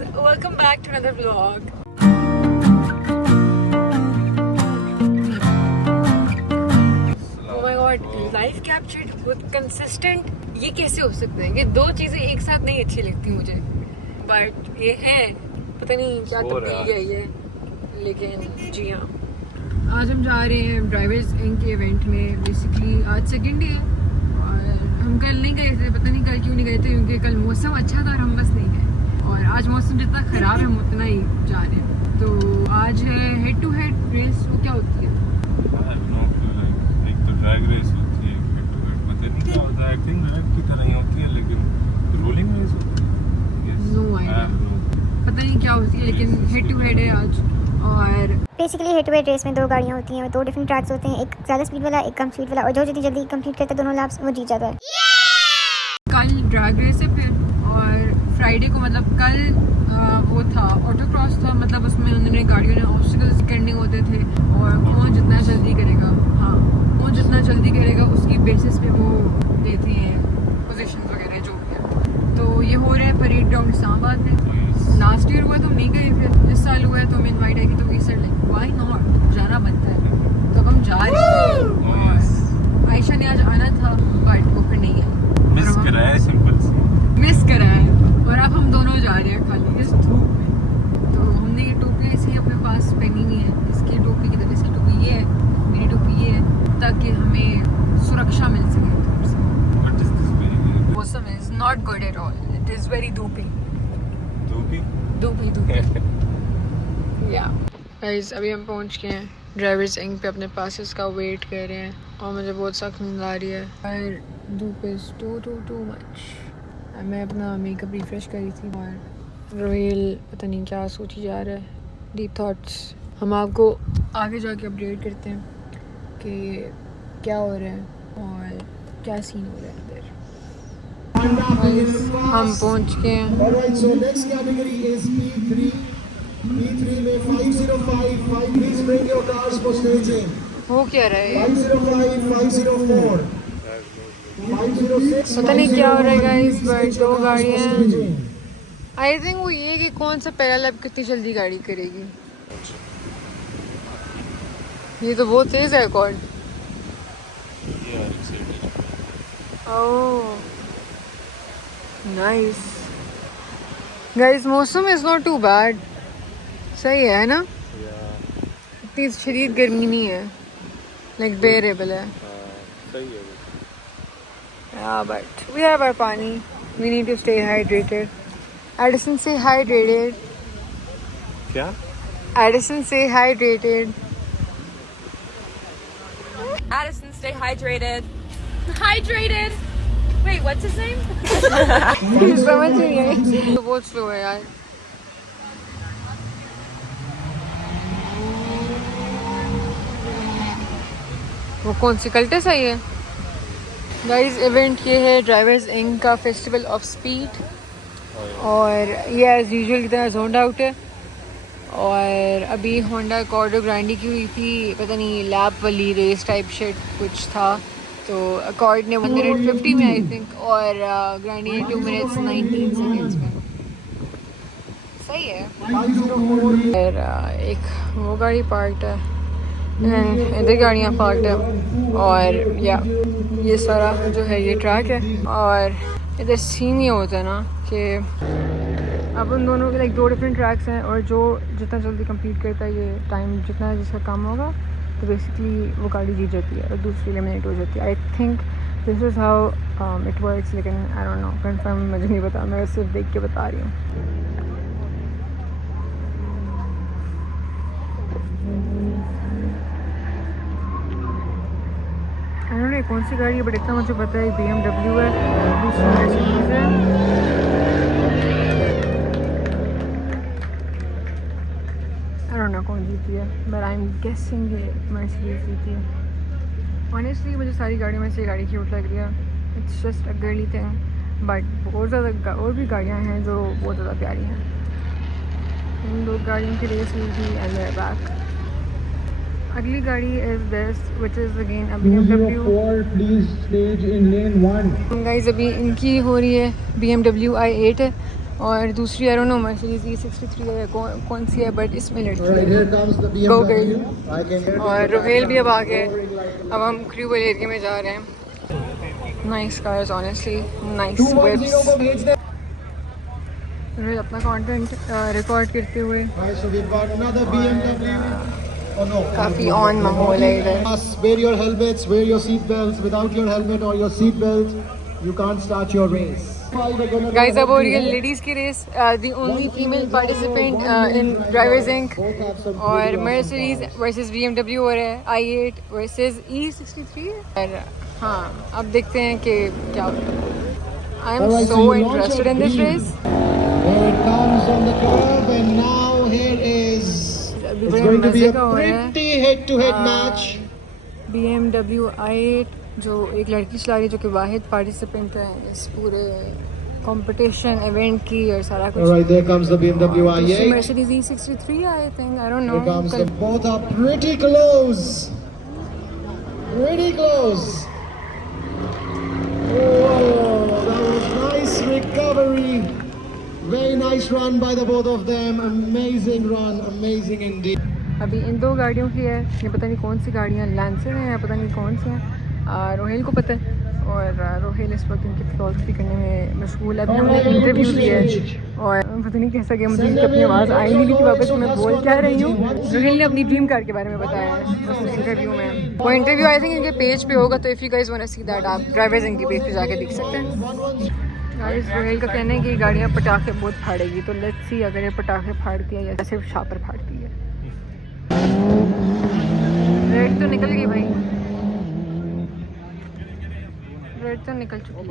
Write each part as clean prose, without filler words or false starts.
welcome back to another vlog. Oh my god, life captured with consistent. ये कैसे हो सकते हैं? ये दो चीजें एक साथ नहीं अच्छी लगती मुझे, बट ये है पता नहीं क्या तब्दीली है ये, लेकिन जी हाँ। आज हम जा रहे हैं ड्राइवर्स इंक के इवेंट में। बेसिकली आज सेकंड डे है और हम कल नहीं गए थे। पता नहीं कल क्यों नहीं गए थे, क्योंकि कल मौसम अच्छा था और हम बस नहीं गए। और आज मौसम जितना ख़राब है हम उतना ही जा रहे हैं। तो आज है हेड टू हेड रेस। वो क्या होती है? एक तो ड्रैग रेस होती है, हेड टू हेड पता नहीं क्या होता है। आई थिंक ड्रैग की तरह ही होती है, लेकिन रोलिंग रेस होती है। नो आइडिया, पता नहीं क्या होती है, लेकिन हेड टू हेड है आज। और basically head to head race में दो गाड़ियाँ होती हैं, दो डिफरेंट ट्रैक्स होते हैं, एक ज़्यादा स्पीड वाला, एक कम स्पीड वाला, और जो जितनी जल्दी कंप्लीट करता है दोनों लैप्स वो जीत जाता है। कल ड्रैग रेस है फिर, और फ्राइडे को मतलब कल वो था ऑटो क्रॉस था। मतलब उसमें उन्होंने गाड़ियों ने ऑब्स्टिकल्स करने होते थे और कौन जितना जल्दी करेगा, हाँ कौन जितना जल्दी करेगा उसकी बेसिस पे वो देती हैं पोजीशन वगैरह जो भी है। तो ये हो रहा है परेड ग्राउंड इस्लामाबाद में। लास्ट ईयर हुआ तो हम नहीं गए थे, इस साल हुआ है तो हमें इन्वाइट आएगी। तो we said like why not, जाना बनता है। तो हम जा रहे हैं और आयशा ने आज आना था बट वो फिर नहीं है, मिस कराया, सिंपल सी मिस कराया। और अब हम दोनों जा रहे हैं खाली इस धूप में। तो हमने ये टोपी ऐसी अपने पास पहनी नहीं है। इसकी टोपी की तरह इसकी टोपी ये है, मेरी टोपी ये है, ताकि हमें सुरक्षा मिल सके धूप से। मौसम is not good at all, it is very धूपी या गाइस। अभी हम पहुंच गए हैं ड्राइवर्स इंक पे, अपने पासेस का वेट कर रहे हैं और मुझे बहुत सख्त नींद आ रही है। और धूप इज टू मच। मैं अपना मेकअप रिफ्रेश करी थी और रोहिल पता नहीं क्या सोची जा रहा है, डीप थॉट्स। हम आपको आगे जाके अपडेट करते हैं कि क्या हो रहा है और क्या सीन हो रहा है अंदर। हम पहुंच गए हैं। वो क्या रहा है? 505, पता नहीं क्या हो रहा है गाइस, बट दो गाड़ियाँ हैं। आई थिंक वो ये कि कौन सा पहला लैप कितनी जल्दी गाड़ी करेगी। ये तो बहुत तेज है रिकॉर्ड। ओह नाइस गाइस, मौसम इज नॉट टू बैड, सही है ना? इतनी शदीद गर्मी नहीं है, लाइक बेरेबल है। सही है। Yeah, but we have our pani. We need to stay hydrated. Addison, say hydrated. क्या? Addison, say hydrated. Addison, stay hydrated. Hydrated. Wait, what's his name? समझ नहीं आई, तो बहुत स्लो है यार। वो कौन सी कल्टे सही है गाइस? इवेंट ये है ड्राइवर्स इंक का फेस्टिवल ऑफ स्पीड, और ये एज यूजुअल की तरह जोन आउट है। और अभी होंडा अकॉर्ड ग्रांडी की हुई थी, पता नहीं लैप वाली रेस टाइप शिट कुछ था। तो अकॉर्ड ने 1 मिनट 50 में आई थिंक, और ग्रांडी ने 2 मिनट्स 19 सेकेंड्स में। सही है। और एक वो गाड़ी पार्क्ड है, इधर गाड़ियाँ पार्क्ड है, और या ये सारा जो है ये ट्रैक है। और इधर सीन ये होता है ना कि अब उन दोनों के लाइक दो डिफरेंट ट्रैक्स हैं, और जो जितना जल्दी कंप्लीट करता है ये टाइम जितना जिसका कम होगा तो बेसिकली वो गाड़ी जीत जाती है और दूसरी एलिमिनेट हो जाती है। I think this is how it works, लेकिन आई डोंट नो, कंफर्म मुझे नहीं पता, मैं सिर्फ देख के बता रही हूँ। आई डोंट नो कौन सी गाड़ी है, बट इतना मुझे पता है BMW है, दूसरी मर्सिडीज है। आई डोंट नो कौन जीती है, but I am guessing Mercedes जीती है। ऑनेस्टली मुझे सारी गाड़ियों में से गाड़ी क्यूट लग रही है। It's just a girly thing, but बहुत ज़्यादा और भी गाड़ियाँ हैं जो बहुत ज़्यादा प्यारी हैं। इन दो गाड़ियों की रेस हुई थी एंड वे बैक। अगली गाड़ी is this which is again a BMW। Guys अभी इनकी हो रही है BMW i8 है, और दूसरी I don't know Mercedes E63 है कौन सी है, बट इसमें लड़की Right, है। here comes the Go BMW. girl. I can hear और रोहेल भी अब आ गए। अब हम क्रू वाले एरिया में जा रहे हैं। Nice cars honestly, nice 210 webs. को भेज दे। रोहेल अपना कंटेंट रिकॉर्ड करते हुए Right, so we've got another BMW. Oh no. काफ़ी ऑन माहौल है इधर। Wear your helmets, wear your seat belts. Without your helmet or your seat belt, you can't start your race. Guys अब हो रही है लेडीज़ की रेस, the only female participant in drivers Inc, और मर्सिडीज वर्सेस BMW हो रहा है, i8 वर्सेस E63 और हाँ अब देखते हैं कि क्या होता है। I am Alright, so so you launch interested your in this team. Race. Here it comes on the curve, and now here is. अभी It's बड़े going to be मज़े a का हो रहा है। pretty head-to-head match. BMW i8 जो एक लड़की चला रही है, जो कि वाहिद पार्टिसिपेंट है इस पूरे कंपटीशन इवेंट की और सारा कुछ। All right, there comes the BMW i8. Mercedes E63 I think, I don't Here know। comes the, both are pretty close. Pretty close. Oh, that was nice recovery. Very nice run by the both of them. Amazing run, amazing indeed. अभी इन दो गाड़ियों की है, ये पता नहीं कौन सी गाड़ियाँ, लैंसर हैं या पता नहीं कौन सी हैं, रोहेल को पता है। और रोहेल इस वक्त इनकी फोटोग्राफी करने में मशगूल है। अभी हमने इंटरव्यू लिया है और पता नहीं कैसा गया, मुझे इनकी अपनी आवाज़ आई नहीं थी वापस मैं बोल क्या रही हूँ। रोहेल ने अपनी ड्रीम कार के बारे में बताया है उस इंटरव्यू में। वो इंटरव्यू आई थिंक इनके पेज पे होगा, तो if you guys want to see that आप ड्राइवर्स इनकी पेज पे जाके देख सकते हैं। गाइस रोहेल का कहना है कि गाड़ियाँ पटाखे बहुत फाड़ेगी, तो लेट्स सी अगर ये पटाखे फाड़ती है या सिर्फ शापर फाड़ती है। रेड तो निकल गई भाई, रेड तो निकल चुकी है।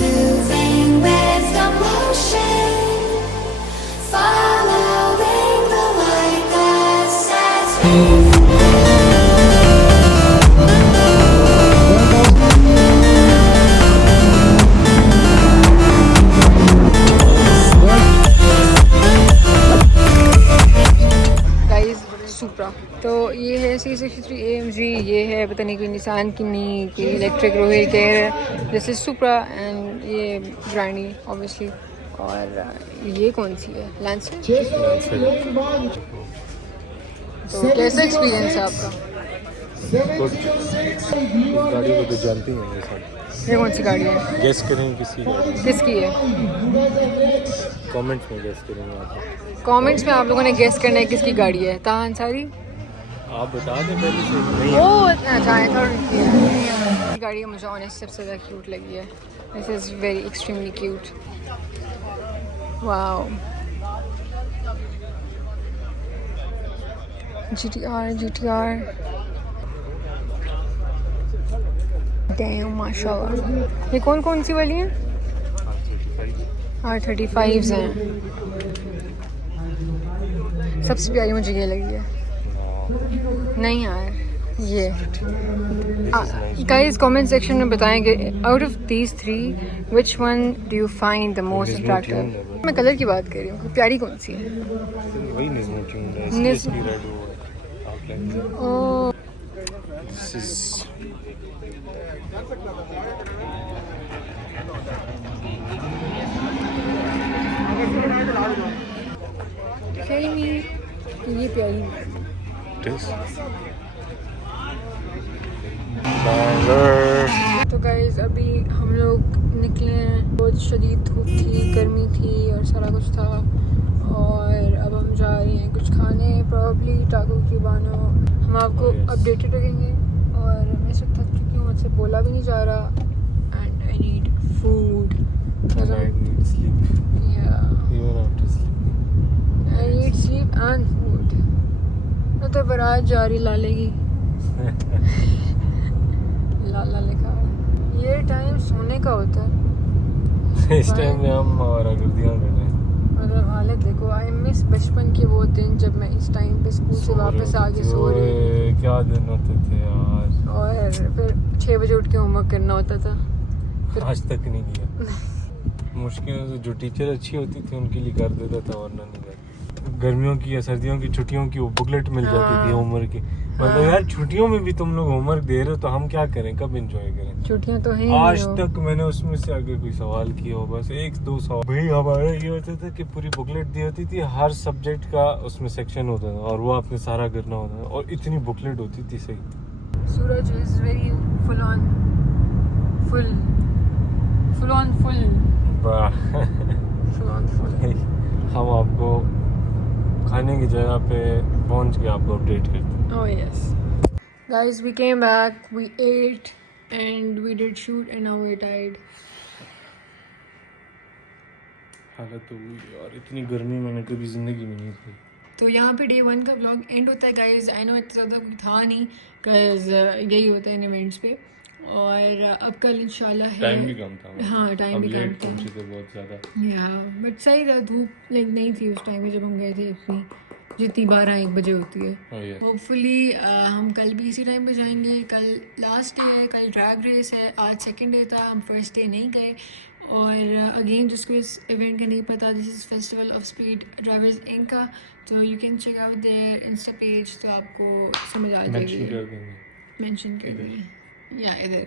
Moving with the motion, following the light that sets me सुप्रा। तो ये है C63 AMG, ये है पता नहीं कोई निसान की नहीं कोई इलेक्ट्रिक, रोहेल के दिस इज सुप्रा एंड ये ब्रांडी ऑब्वियसली। और ये कौन सी है, लैंसर। तो कैसा एक्सपीरियंस है आपका? गाड़ी को तो जानती हैं ये सब। ये कौन सी गाड़ी है? गेस करेंगे किसी गाड़ी, किसकी है? कमेंट्स में गेस करेंगे आप। कमेंट्स में आप लोगों ने गेस करना है किसकी गाड़ी है। ताहा अंसारी। आप बता दें पहले से। नहीं ओ अच्छा, आई थॉट ये गाड़ी मुझे ऑनेस्ट सबसे ज़्यादा क्यूट लगी है। This is very extremely cute. Wow, GTR dam माशाल्लाह। ये कौन सी वाली हैं? R35s हैं। सबसे प्यारी मुझे ये लगी है। नहीं यार, ये गाइस कमेंट सेक्शन में बताएंगे out of these three which one do you find the most attractive. मैं कलर की बात कर रही हूँ, प्यारी कौन सी है? वही निज़्म ट्यून है, निज़्म। इसकी रेड वो आउटलाइन। ओह दिस इज ये प्यारी। तो गाइस अभी हम लोग निकले हैं, बहुत शदीद धूप थी, गर्मी थी और सारा कुछ था, और अब हम जा रहे हैं कुछ खाने, प्रॉब्ली टाको क्यूबानो। हम आपको अपडेटेड रखेंगे। और मैं सब थक चुकी हूँ, मुझसे बोला भी नहीं जा रहा and I need food. I need sleep and food. तो बारात जा रही लाले की। लाला लिखा है। ये टाइम सोने का होता है। इस टाइम में हम और गर्दियां कर रहे हैं। मतलब हालत देखो, आई मिस बचपन के वो दिन जब मैं इस टाइम पे स्कूल से वापस आके सो रही। क्या दिन होते थे यार। और फिर 6 बजे उठ के होमवर्क करना होता था। आज तक नहीं किया। मुश्किल से जो टीचर अच्छी होती थी उनके लिए कर देता था, वरना नहीं करता। गर्मियों की या सर्दियों की छुट्टियों की वो बुकलेट मिल जाती थी होमवर्क की, मतलब यार छुट्टियों में भी तुम लोग होमवर्क दे रहे हो तो हम क्या करें, कब एंजॉय करें? छुट्टियां तो हैं आज तक मैंने उसमें से अगर कोई सवाल किया हो, बस 1-2 सवाल। भाई हमारा ये होता था कि पूरी बुकलेट दी होती थी, हर सब्जेक्ट का उसमें सेक्शन होता था और वो आपने सारा करना होता था और इतनी बुकलेट होती थी। सही सूरज is very full on full हम आपको खाने की जगह पे पहुंच के आपको अपडेट करते हैं। Oh yes. Guys, we came back, we ate and we did shoot and now we're tired. हालत हो गई यार, इतनी गर्मी मैंने कभी जिंदगी में नहीं थी। तो यहाँ पे डे 1 का ब्लॉग एंड होता है गाइज। आई नो इतना ज़्यादा कोई था नहीं बिकॉज यही होता है इन इवेंट्स पे। और अब कल इंशाल्लाह है। टाइम भी कम था। हाँ टाइम भी कम था। पहुंचे थे बहुत ज़्यादा। या बट सही था, धूप लाइक नहीं थी उस टाइम पे जब हम गए थे इतनी, जितनी 12-1 बजे होती है। होपफुली हम कल भी इसी टाइम पे जाएंगे। कल लास्ट डे है, कल ड्रैग रेस है, आज सेकंड डे था, हम फर्स्ट डे नहीं गए। और अगेन जिसको इस इवेंट का नहीं पता, this is festival of speed drivers Inc का, तो you can check out their insta page, तो आपको समझ आ जाएगी। मेंशन कर देंगे या इधर,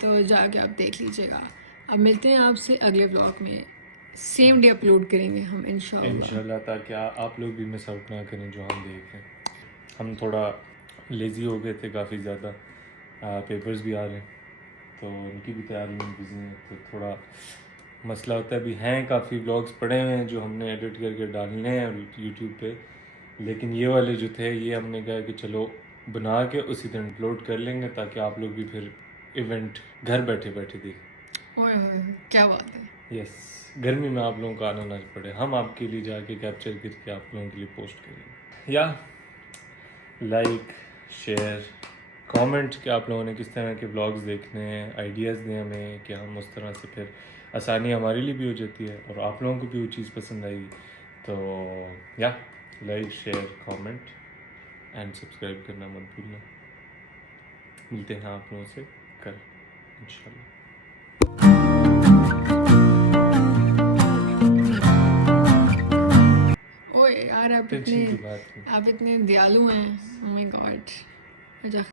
तो जाके आप देख लीजिएगा। अब मिलते हैं आपसे अगले ब्लॉग में, सेम डे अपलोड करेंगे हम इंशाल्लाह, ताकि आप लोग भी मिस आउट ना करें जो हम देख रहे हैं। हम थोड़ा लेज़ी हो गए थे काफ़ी ज़्यादा, पेपर्स भी आ रहे हैं तो उनकी भी तैयारी में बिजी हैं, तो थोड़ा मसला होता है। अभी हैं काफ़ी व्लॉग्स पड़े हुए हैं जो हमने एडिट करके डालने हैं यूट्यूब पे, लेकिन ये वाले जो थे ये हमने कहा कि चलो बना के उसी दिन अपलोड कर लेंगे ताकि आप लोग भी फिर इवेंट घर बैठे बैठे देखें। ओए क्या बात है। यस, गर्मी में आप लोगों को आना ना पड़े, हम आपके लिए जाके कैप्चर करके आप लोगों के लिए पोस्ट करेंगे। या लाइक शेयर कमेंट कि आप लोगों ने किस तरह के व्लॉग्स देखने हैं, आइडियाज़ दें हमें कि हम उस तरह से फिर आसानी हमारे लिए भी हो जाती है और आप लोगों को भी वो चीज़ पसंद आएगी। तो या like share comment and subscribe करना मत भूलना। मिलते हैं आप लोगों से कल इंशाल्लाह। ओए यार आप इतने दयालु हैं। Oh my God.